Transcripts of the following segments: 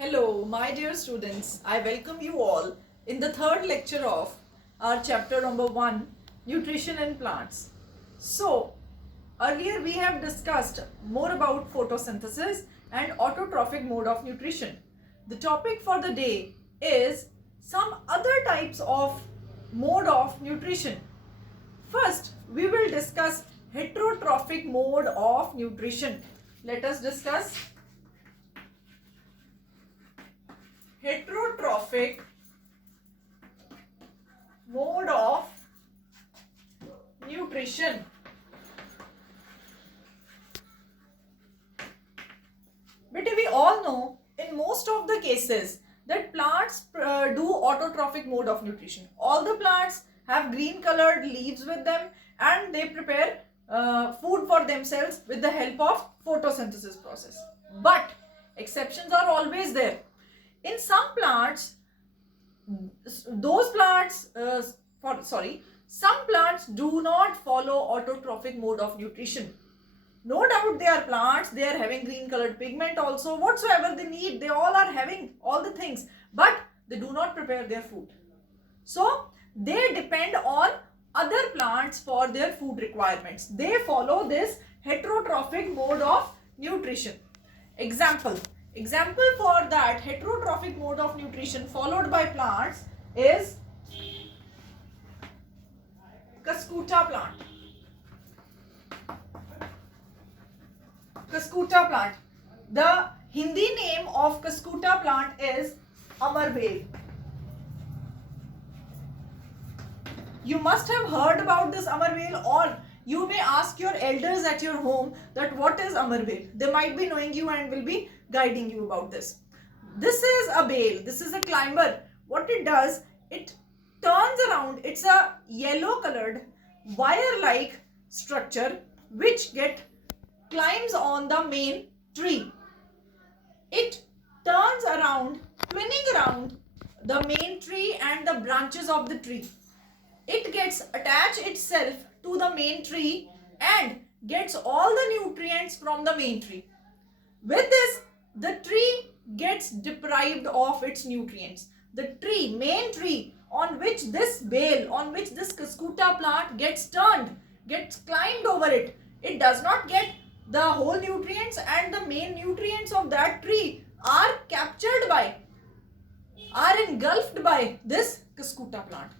Hello, my dear students. I welcome you all in the third lecture of our chapter number 1, Nutrition in Plants. So, earlier we have discussed more about photosynthesis and autotrophic mode of nutrition. The topic for the day is some other types of mode of nutrition. First, we will discuss heterotrophic mode of nutrition. Let us discuss heterotrophic mode of nutrition. But we all know in most of the cases that plants do autotrophic mode of nutrition. All the plants have green colored leaves with them and they prepare food for themselves with the help of photosynthesis process. But exceptions are always there. In some plants, some plants do not follow autotrophic mode of nutrition. No doubt they are plants, they are having green colored pigment also, whatsoever they need, they all are having all the things, but they do not prepare their food. So, they depend on other plants for their food requirements. They follow this heterotrophic mode of nutrition. Example for that heterotrophic mode of nutrition followed by plants is Cuscuta plant. Cuscuta plant. The Hindi name of Cuscuta plant is Amarvel. You must have heard about this Amarvel, or you may ask your elders at your home that what is Amarvel. They might be knowing you and will be guiding you about this. This is a bale. This is a climber. What it does, it turns around. It's a yellow colored wire-like structure which climbs on the main tree. It turns around, twinning around the main tree and the branches of the tree. It gets attached itself to the main tree and gets all the nutrients from the main tree. With this, the tree gets deprived of its nutrients. The main tree on which this bale, on which this Cuscuta plant gets climbed over it, it does not get the whole nutrients, and the main nutrients of that tree are engulfed by this Cuscuta plant.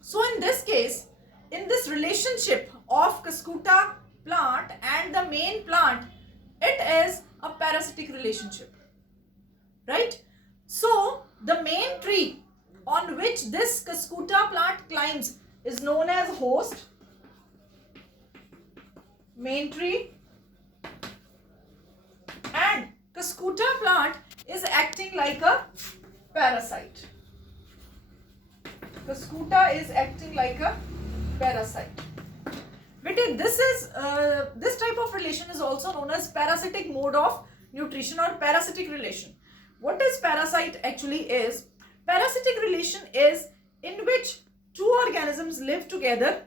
So in this case, in this relationship of Cuscuta plant and the main plant, it is a parasitic relationship, right? So the main tree on which this Cuscuta plant climbs is known as host, main tree, and Cuscuta plant is acting like a parasite. Cuscuta is acting like a parasite. But this type of relation is also known as parasitic mode of nutrition or parasitic relation. What is parasite actually is? Parasitic relation is in which two organisms live together,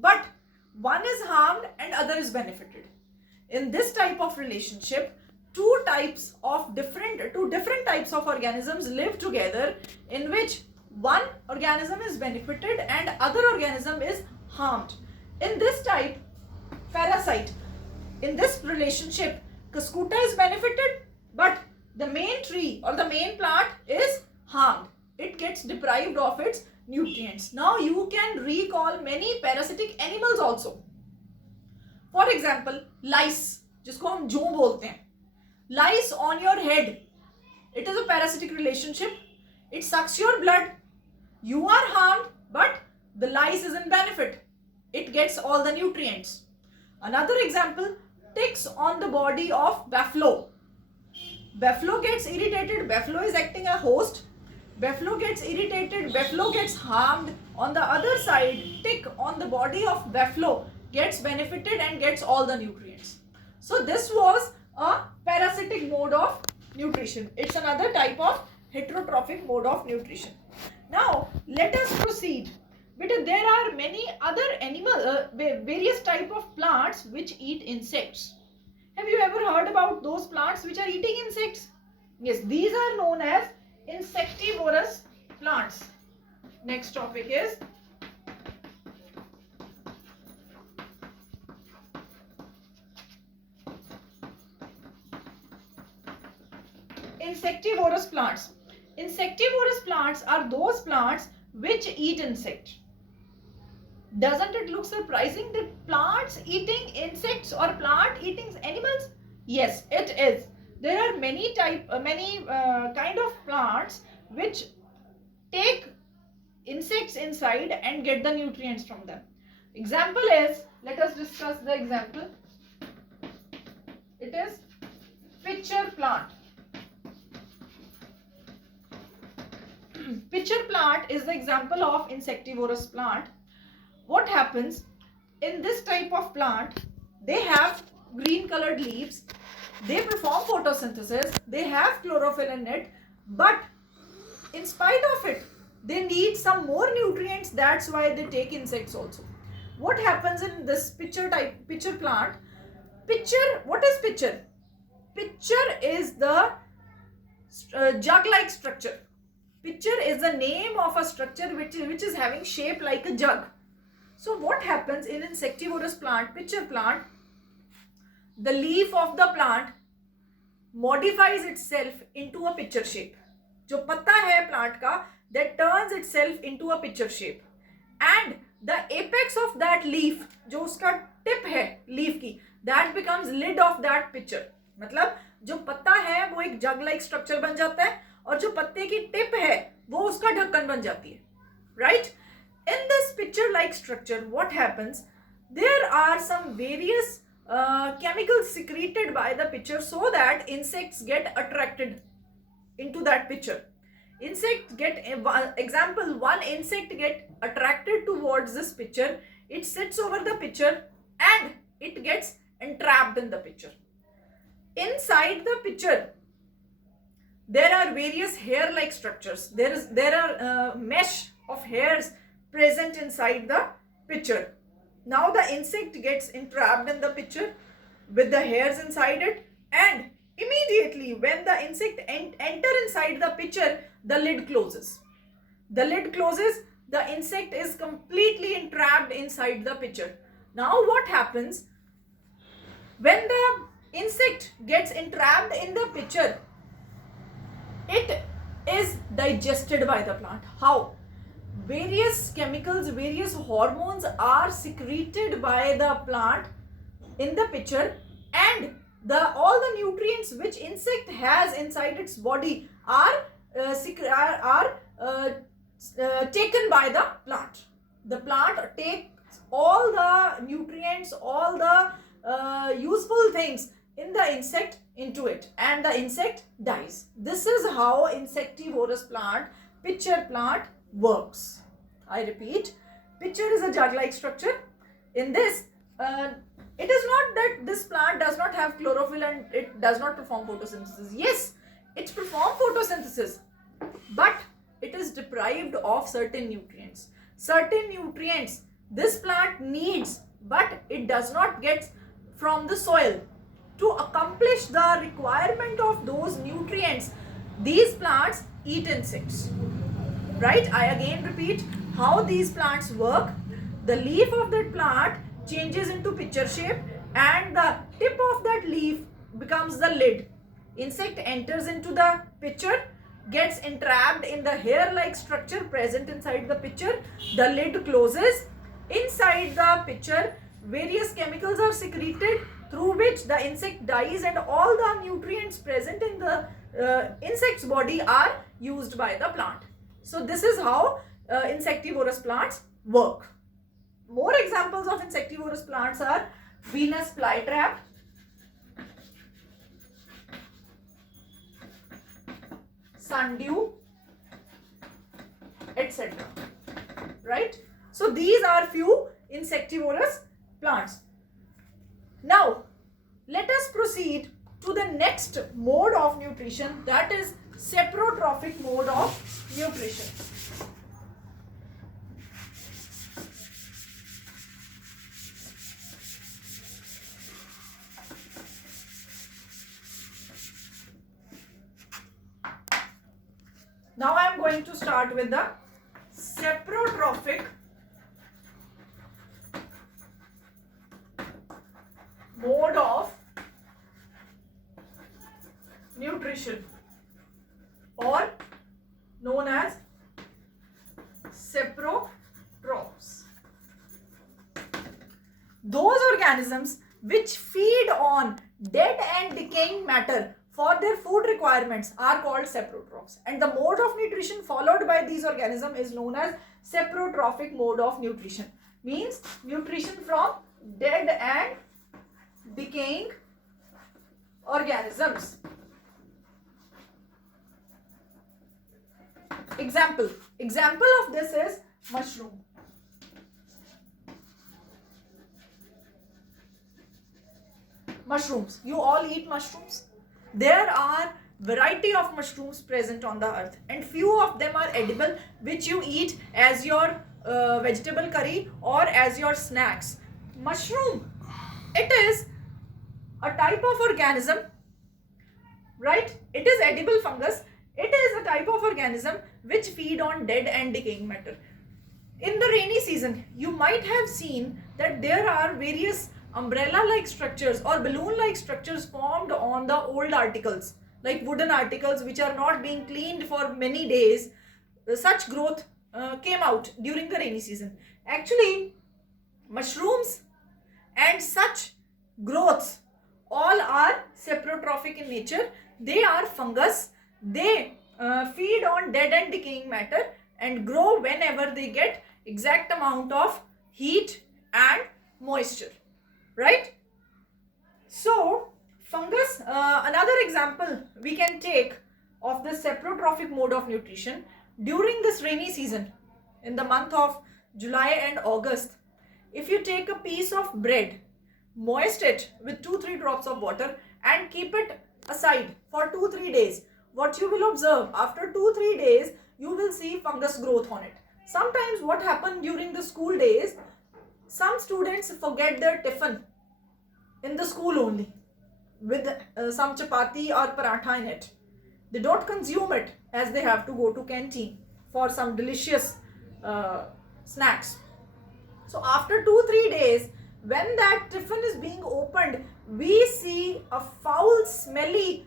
but one is harmed and other is benefited. In this type of relationship, two different types of organisms live together in which one organism is benefited and other organism is harmed. In this type, parasite, in this relationship, Cuscuta is benefited, but the main tree or the main plant is harmed. It gets deprived of its nutrients. Now you can recall many parasitic animals also. For example, lice, जिसको हम जों बोलते हैं. Lice on your head. It is a parasitic relationship. It sucks your blood. You are harmed, but the lice is in benefit. It gets all the nutrients. Another example, ticks on the body of buffalo. Buffalo gets irritated. Buffalo is acting a host. Buffalo gets irritated. Buffalo gets harmed. On the other side, tick on the body of buffalo gets benefited and gets all the nutrients. So this was a parasitic mode of nutrition. It's another type of heterotrophic mode of nutrition. Now let us proceed. But there are many other various type of plants which eat insects. Have you ever heard about those plants which are eating insects? Yes, these are known as insectivorous plants. Next topic is insectivorous plants. Insectivorous plants are those plants which eat insects. Doesn't it look surprising that plants eating insects or plant eating animals? Yes, it is. There are many kind of plants which take insects inside and get the nutrients from them. Example is, let us discuss the example. It is pitcher plant. Pitcher plant is the example of insectivorous plant. What happens in this type of plant? They have green colored leaves, they perform photosynthesis, they have chlorophyll in it, but in spite of it, they need some more nutrients. That's why they take insects also. What happens in this pitcher plant? What is pitcher? Pitcher is the jug-like structure. Pitcher is the name of a structure which is having shape like a jug. So what happens in insectivorous plant, pitcher plant? The leaf of the plant modifies itself into a pitcher shape. जो पत्ता है plant का, that turns itself into a pitcher shape, and the apex of that leaf, जो उसका tip है leaf की, that becomes lid of that pitcher. मतलब जो पत्ता है वो एक jug like structure बन जाता है और जो पत्ते की tip है वो उसका ढक्कन बन जाती है, right? In this pitcher like structure, what happens? There are some various chemicals secreted by the pitcher so that insects get attracted into that pitcher. One insect get attracted towards this pitcher. It sits over the pitcher and it gets entrapped in the pitcher. Inside the pitcher, there are various hair-like structures. There are mesh of hairs present inside the pitcher. Now the insect gets entrapped in the pitcher with the hairs inside it, and immediately when the insect enter inside the pitcher, the lid closes. The lid closes, the insect is completely entrapped inside the pitcher. Now what happens? When the insect gets entrapped in the pitcher, it is digested by the plant. How? Various chemicals, various hormones are secreted by the plant in the pitcher, and all the nutrients which insect has inside its body are taken by the plant. The plant takes all the nutrients, all the useful things in the insect into it, and the insect dies. This is how insectivorous plant, pitcher plant, works. I repeat, pitcher is a jug-like structure. In this, it is not that this plant does not have chlorophyll and it does not perform photosynthesis. Yes, it performs photosynthesis, but it is deprived of certain nutrients. Certain nutrients this plant needs, but it does not get from the soil. To accomplish the requirement of those nutrients, these plants eat insects. Right? I again repeat how these plants work. The leaf of that plant changes into pitcher shape and the tip of that leaf becomes the lid. Insect enters into the pitcher, gets entrapped in the hair-like structure present inside the pitcher. The lid closes. Inside the pitcher, various chemicals are secreted through which the insect dies, and all the nutrients present in the insect's body are used by the plant. So this is how insectivorous plants work. More examples of insectivorous plants are Venus flytrap, sundew, etc. Right? So these are few insectivorous plants. Now let us proceed to the next mode of nutrition, that is saprotrophic mode of nutrition. Now I am going to start with the saprotrophic mode of nutrition, or known as saprotrophs. Those organisms which feed on dead and decaying matter for their food requirements are called saprotrophs, and the mode of nutrition followed by these organisms is known as saprotrophic mode of nutrition. Means nutrition from dead and decaying organisms. Example of this is mushroom. Mushrooms. You all eat mushrooms? There are variety of mushrooms present on the earth, and few of them are edible, which you eat as your vegetable curry or as your snacks. Mushroom, it is a type of organism, right? It is edible fungus. It is a type of organism which feed on dead and decaying matter. In the rainy season, you might have seen that there are various umbrella-like structures or balloon-like structures formed on the old articles, like wooden articles which are not being cleaned for many days. Such growth came out during the rainy season. Actually, mushrooms and such growths all are saprotrophic in nature. They are fungus. They feed on dead and decaying matter and grow whenever they get exact amount of heat and moisture, right? So fungus, another example we can take of the saprotrophic mode of nutrition during this rainy season in the month of July and August. If you take a piece of bread, moist it with 2-3 drops of water and keep it aside for 2-3 days, what you will observe after 2-3 days, you will see fungus growth on it. Sometimes what happened during the school days, some students forget their tiffin in the school only with some chapati or paratha in it. They don't consume it as they have to go to canteen for some delicious snacks. So after 2-3 days, when that tiffin is being opened, we see a foul, smelly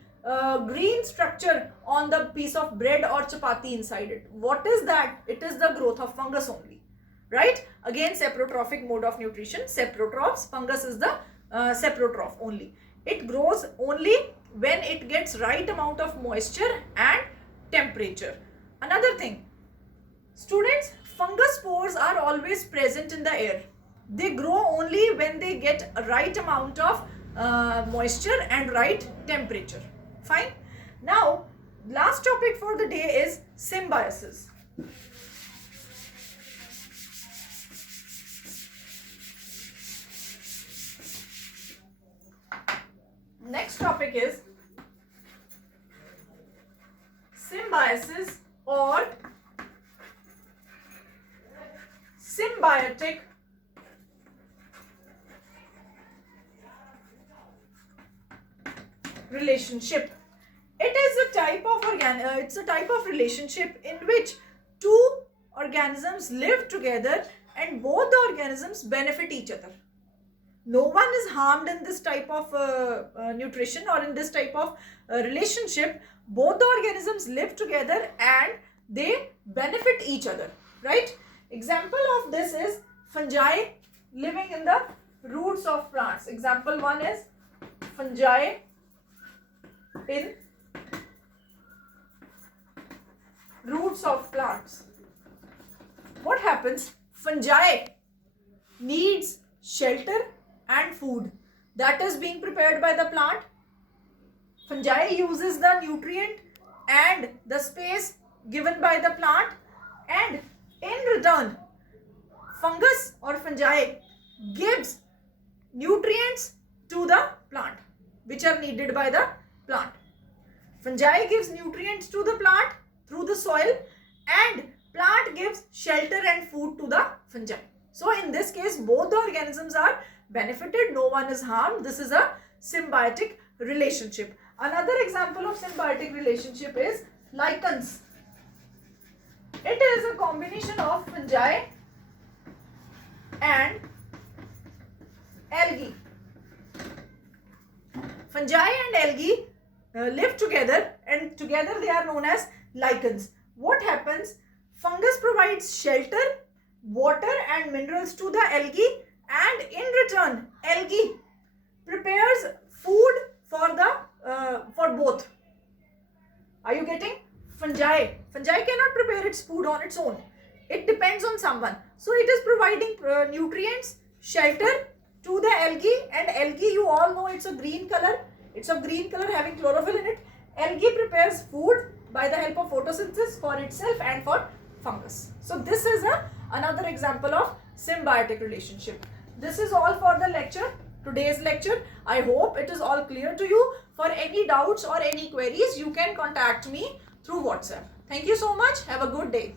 green structure on the piece of bread or chapati inside it. What is that? It is the growth of fungus only, right? Again, saprotrophic mode of nutrition. Saprotrophs, fungus is the saprotroph only. It grows only when it gets right amount of moisture and temperature. Another thing, students, fungus spores are always present in the air. They grow only when they get a right amount of moisture and right temperature. Fine. Now, last topic for the day is symbiosis. Next topic is symbiosis or symbiotic relationship. It is a type of relationship in which two organisms live together and both the organisms benefit each other. No one is harmed in this type of nutrition or in this type of relationship. Both the organisms live together and they benefit each other, right? Example of this is fungi living in the roots of plants. Example 1 is fungi in roots of plants. What happens? Fungi needs shelter and food that is being prepared by the plant. Fungi uses the nutrient and the space given by the plant, and in return fungus or fungi gives nutrients to the plant which are needed by the plant. Fungi gives nutrients to the plant through the soil and plant gives shelter and food to the fungi. So in this case, both the organisms are benefited, no one is harmed. This is a symbiotic relationship. Another example of symbiotic relationship is lichens. It is a combination of fungi and algae. Fungi and algae live together, and together they are known as lichens. What happens? Fungus provides shelter, water and minerals to the algae, and in return algae prepares food for both. Are you getting? Fungi cannot prepare its food on its own. It depends on someone. So it is providing nutrients, shelter to the algae, and algae, you all know, it's a green color. It's of green color having chlorophyll in it. Algae prepares food by the help of photosynthesis for itself and for fungus. So this is another example of symbiotic relationship. This is all for the lecture, today's lecture. I hope it is all clear to you. For any doubts or any queries, you can contact me through WhatsApp. Thank you so much. Have a good day.